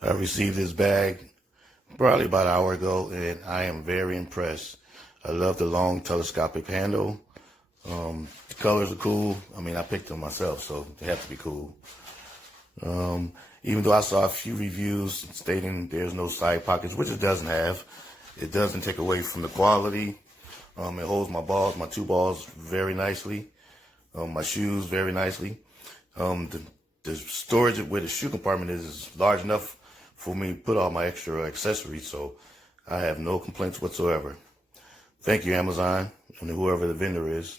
I received this bag probably about an hour ago, and I am very impressed. I love the long telescopic handle. The colors are cool. I mean, I picked them myself, so they have to be cool. Even though I saw a few reviews stating there's no side pockets, which it doesn't have, it doesn't take away from the quality. It holds my two balls very nicely, my shoes very nicely. The storage where the shoe compartment is large enough for me to put all my extra accessories, so I have no complaints whatsoever. Thank you, Amazon, and whoever the vendor is.